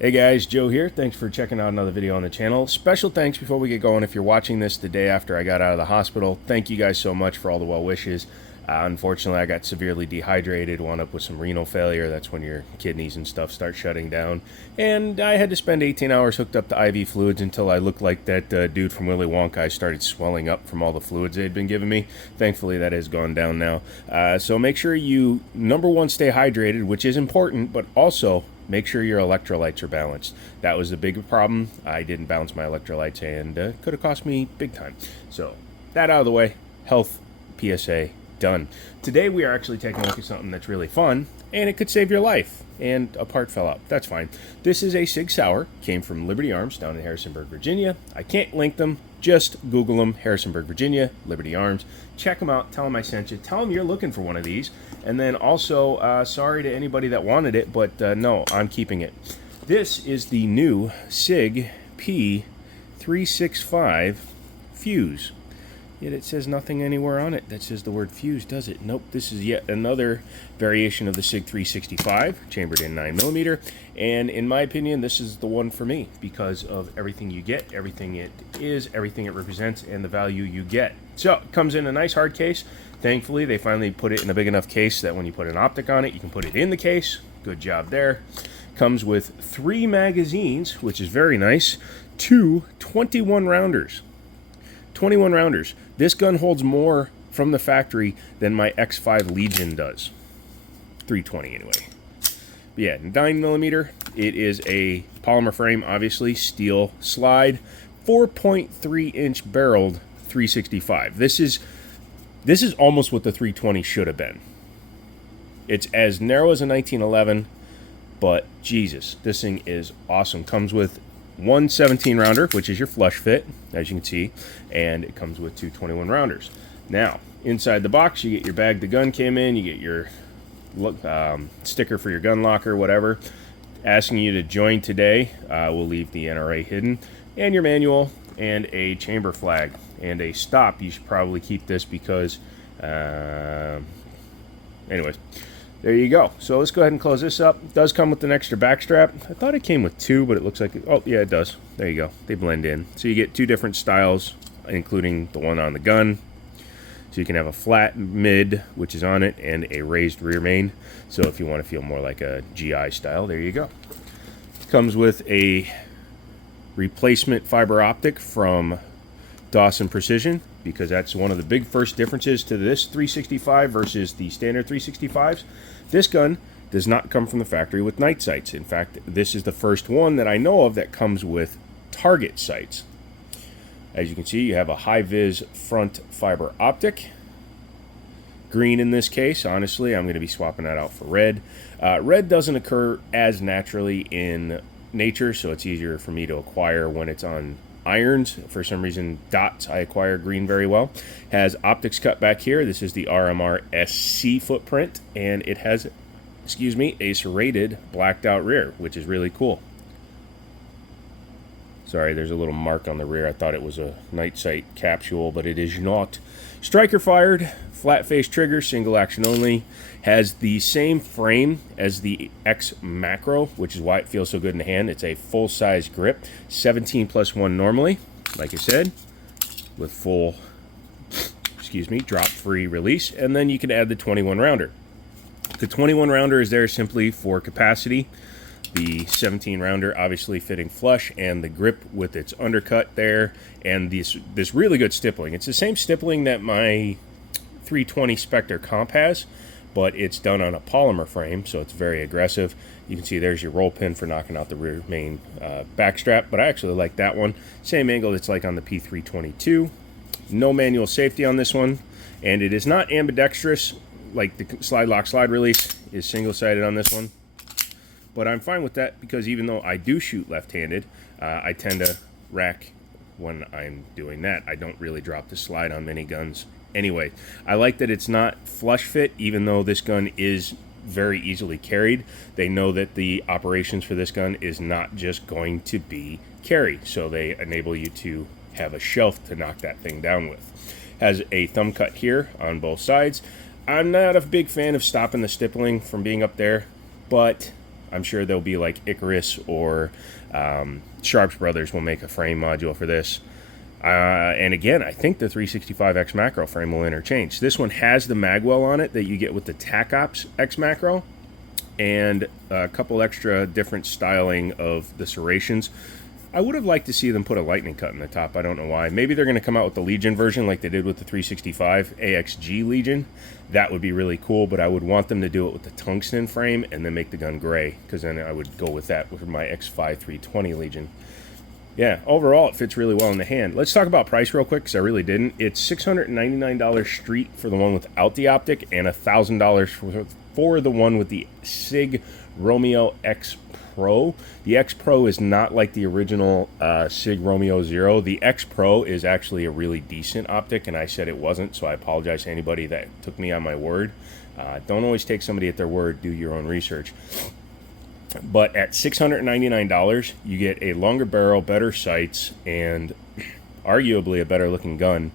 Hey guys, Joe here. Thanks for checking out another video on the channel. Special thanks before we get going. If you're watching this the day after I got out of the hospital, thank you guys so much for all the well wishes. Unfortunately, I got severely dehydrated, wound up with some renal failure. That's when your kidneys and stuff start shutting down. And I had to spend 18 hours hooked up to IV fluids until I looked like that dude from Willy Wonka. I started swelling up from all the fluids they'd been giving me. Thankfully, that has gone down now. So make sure you, number one, stay hydrated, which is important, but also make sure your electrolytes are balanced. That was the big problem. I didn't balance my electrolytes and could have cost me big time. So that out of the way, health PSA done. Today we are actually taking a look at something that's really fun and it could save your life. And a part fell out. That's fine. This is a Sig Sauer. Came from Liberty Arms down in Harrisonburg, Virginia. I can't link them. Just Google them. Harrisonburg, Virginia. Liberty Arms. Check them out. Tell them I sent you. Tell them you're looking for one of these. And then also, sorry to anybody that wanted it, but no, I'm keeping it. This is the new Sig P365 FUSE. Yet it says nothing anywhere on it that says the word fuse, does it? Nope, this is yet another variation of the SIG 365, chambered in 9mm, and in my opinion, this is the one for me because of everything you get, everything it is, everything it represents, and the value you get. So, it comes in a nice hard case. Thankfully, they finally put it in a big enough case that when you put an optic on it, you can put it in the case. Good job there. Comes with 3 magazines, which is very nice, 2 21 rounders. 21 rounders. This gun holds more from the factory than my X5 Legion does. 320 anyway. But yeah, 9mm. It is a polymer frame, obviously, steel slide, 4.3-inch barreled 365. This is almost what the 320 should have been. It's as narrow as a 1911, but Jesus, this thing is awesome. Comes with one 17 rounder, which is your flush fit, as you can see, and it comes with 2 21 rounders. Now, inside the box, you get your bag the gun came in, you get your sticker for your gun locker, whatever. Asking you to join today, we'll leave the NRA hidden, and your manual, and a chamber flag, and a stop. You should probably keep this because, anyways. There you go. So let's go ahead and close this up. It does come with an extra back strap. I thought it came with 2, but it looks like oh yeah, it does. There you go. They blend in. So you get 2 different styles, including the one on the gun. So you can have a flat mid, which is on it, and a raised rear main. So if you want to feel more like a GI style, there you go. Comes with a replacement fiber optic from Dawson Precision, because that's one of the big first differences to this 365 versus the standard 365s. This gun does not come from the factory with night sights. In fact, this is the first one that I know of that comes with target sights. As you can see, you have a high-vis front fiber optic. Green in this case. Honestly, I'm going to be swapping that out for red. Red doesn't occur as naturally in nature, so it's easier for me to acquire when it's on irons. For some reason, dots, I acquire green very well. Has optics cut back here. This is the RMR SC footprint, and it has, excuse me, a serrated blacked out rear, which is really cool. Sorry, there's a little mark on the rear. I thought it was a night sight capsule, but it is not. Striker fired, flat face trigger, single action only. Has the same frame as the X Macro, which is why it feels so good in the hand. It's a full-size grip, 17+1 normally, like I said, with full, excuse me, drop-free release. And then you can add the 21 rounder. The 21 rounder is there simply for capacity. The 17 rounder obviously fitting flush, and the grip with its undercut there, and this really good stippling. It's the same stippling that my 320 Spectre Comp has, but it's done on a polymer frame, so it's very aggressive. You can see there's your roll pin for knocking out the rear main back strap, but I actually like that one. Same angle it's like on the P322. No manual safety on this one, and it is not ambidextrous like the slide lock slide release is single-sided on this one. But I'm fine with that because even though I do shoot left-handed, I tend to rack when I'm doing that. I don't really drop the slide on many guns anyway. I like that it's not flush fit, even though this gun is very easily carried. They know that the operations for this gun is not just going to be carry, so they enable you to have a shelf to knock that thing down with. Has a thumb cut here on both sides. I'm not a big fan of stopping the stippling from being up there, but I'm sure there'll be like Icarus or Sharps Brothers will make a frame module for this. And again, I think the 365X macro frame will interchange. This one has the magwell on it that you get with the TacOps X macro, and a couple extra different styling of the serrations. I would have liked to see them put a lightning cut in the top. I don't know why. Maybe they're going to come out with the Legion version like they did with the 365 AXG Legion. That would be really cool, but I would want them to do it with the tungsten frame and then make the gun gray, because then I would go with that with my X5 320 Legion. Yeah, overall it fits really well in the hand. Let's talk about price real quick, because I really didn't. It's $699 street for the one without the optic, and $1,000 for the one with the SIG Romeo X Pro. The X Pro is not like the original SIG Romeo Zero. The X Pro is actually a really decent optic, and I said it wasn't, so I apologize to anybody that took me on my word. Don't always take somebody at their word. Do your own research. But at $699, you get a longer barrel, better sights, and arguably a better looking gun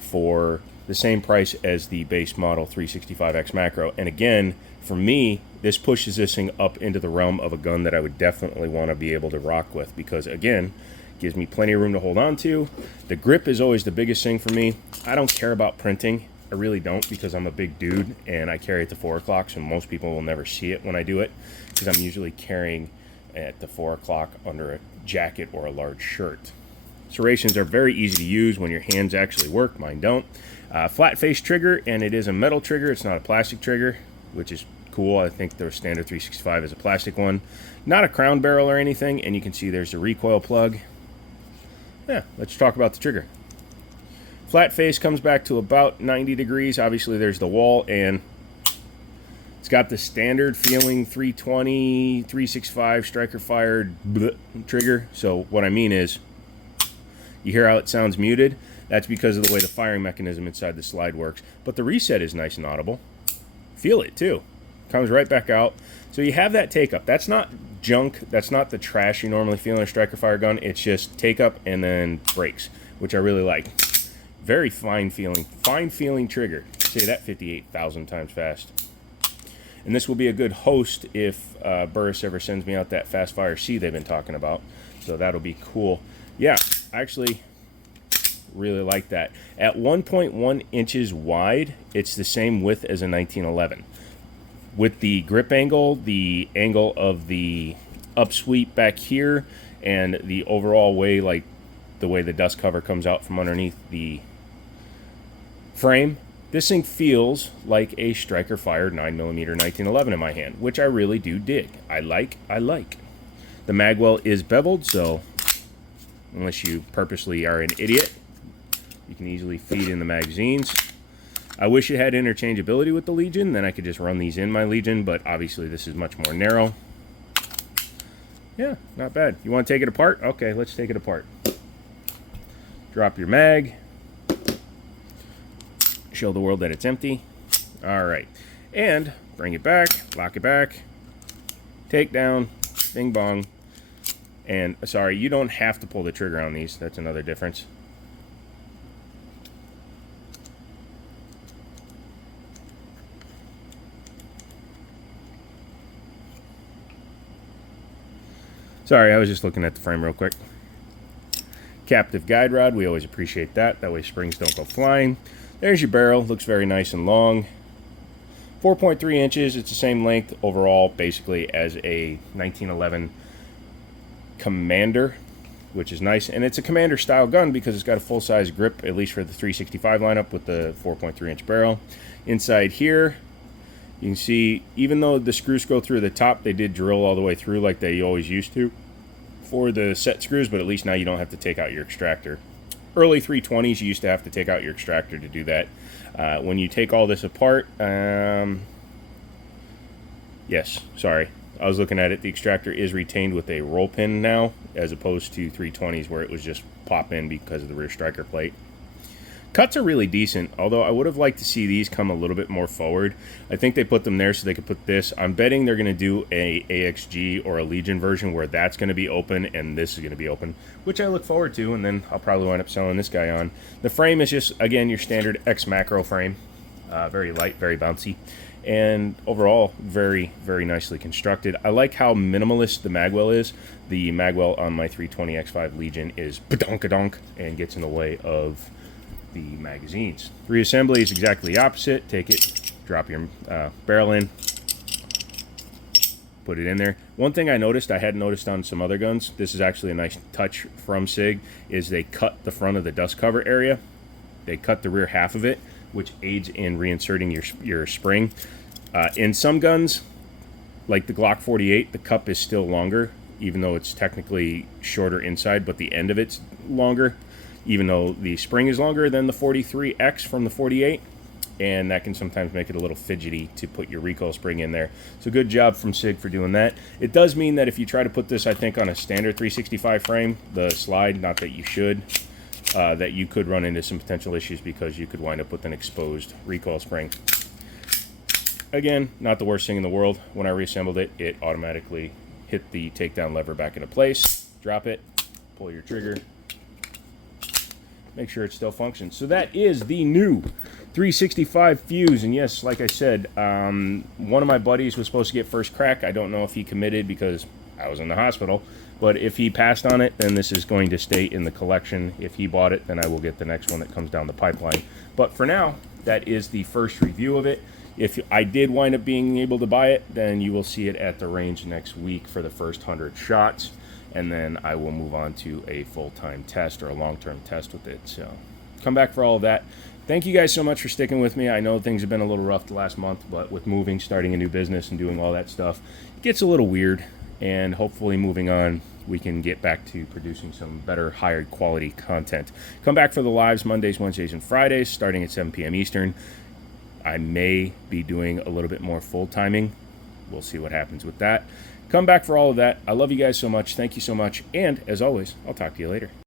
for the same price as the base model 365X macro. And again, for me, this pushes this thing up into the realm of a gun that I would definitely want to be able to rock with, because again, gives me plenty of room to hold on to. The grip is always the biggest thing for me. I don't care about printing. I really don't, because I'm a big dude and I carry it to 4 o'clock, so most people will never see it when I do it, because I'm usually carrying at the 4 o'clock under a jacket or a large shirt. Serrations are very easy to use when your hands actually work. Mine don't. Flat face trigger, and it is a metal trigger. It's not a plastic trigger, which is cool. I think their standard 365 is a plastic one. Not a crown barrel or anything, and you can see there's a recoil plug. Yeah, let's talk about the trigger. Flat face comes back to about 90 degrees. Obviously there's the wall, and it's got the standard feeling 320, 365 striker fired trigger. So what I mean is, you hear how it sounds muted? That's because of the way the firing mechanism inside the slide works. But the reset is nice and audible. Feel it too. Comes right back out. So you have that take up. That's not junk. That's not the trash you normally feel in a striker fire gun. It's just take up and then brakes, which I really like. Very fine feeling trigger. Say that 58,000 times fast. And this will be a good host if Burris ever sends me out that Fast Fire C they've been talking about. So that'll be cool. Yeah, actually really like that. At 1.1 inches wide, it's the same width as a 1911. With the grip angle, the angle of the upsweep back here, and the overall way, like the way the dust cover comes out from underneath the frame, this thing feels like a striker fired 9mm 1911 in my hand, which I really do dig. I like. The magwell is beveled, so unless you purposely are an idiot, you can easily feed in the magazines. I wish it had interchangeability with the Legion, then I could just run these in my Legion, but obviously this is much more narrow. Yeah, not bad. You want to take it apart? Okay, let's take it apart. Drop your mag. Show the world that it's empty. All right, and bring it back, lock it back, take down, bing bong. And sorry, you don't have to pull the trigger on these. That's another difference. Sorry, I was just looking at the frame real quick. Captive guide rod, we always appreciate that. That way springs don't go flying. There's your barrel, looks very nice and long. 4.3 inches, it's the same length overall basically as a 1911 Commander, which is nice. And it's a Commander style gun because it's got a full-size grip, at least for the 365 lineup with the 4.3 inch barrel. Inside here, you can see, even though the screws go through the top, they did drill all the way through like they always used to for the set screws, but at least now you don't have to take out your extractor. Early 320s, you used to have to take out your extractor to do that. When you take all this apart, yes, sorry, I was looking at it. The extractor is retained with a roll pin now, as opposed to 320s where it was just pop in because of the rear striker plate. Cuts are really decent, although I would have liked to see these come a little bit more forward. I think they put them there so they could put this. I'm betting they're going to do a AXG or a Legion version where that's going to be open and this is going to be open, which I look forward to, and then I'll probably wind up selling this guy on. The frame is just, again, your standard X macro frame. Very light, very bouncy. and overall very, very nicely constructed. I like how minimalist the magwell is. The magwell on my 320x5 Legion is badonkadonk and gets in the way of the magazines. Reassembly is exactly the opposite. Take it, drop your barrel in, put it in there. One thing I noticed, I hadn't noticed on some other guns, this is actually a nice touch from SIG, is they cut the front of the dust cover area. They cut the rear half of it, which aids in reinserting your spring. In some guns, like the Glock 48, the cup is still longer, even though it's technically shorter inside, but the end of it's longer, even though the spring is longer than the 43X from the 48. And that can sometimes make it a little fidgety to put your recoil spring in there. So good job from SIG for doing that. It does mean that if you try to put this, I think, on a standard 365 frame, the slide, not that you should, that you could run into some potential issues because you could wind up with an exposed recoil spring. Again, not the worst thing in the world. When I reassembled it, it automatically hit the takedown lever back into place. Drop it, pull your trigger, make sure it still functions. So that is the new 365 FUSE. And yes, like I said, one of my buddies was supposed to get first crack. I don't know if he committed because I was in the hospital. But if he passed on it, then this is going to stay in the collection. If he bought it, then I will get the next one that comes down the pipeline. But for now, that is the first review of it. If I did wind up being able to buy it, then you will see it at the range next week for the first 100 shots. And then I will move on to a full-time test or a long-term test with it. So come back for all of that. Thank you guys so much for sticking with me. I know things have been a little rough the last month, but with moving, starting a new business, and doing all that stuff, it gets a little weird. And hopefully moving on, we can get back to producing some better, higher quality content. Come back for the lives Mondays, Wednesdays, and Fridays, starting at 7 p.m. Eastern. I may be doing a little bit more full timing. We'll see what happens with that. Come back for all of that. I love you guys so much. Thank you so much. And as always, I'll talk to you later.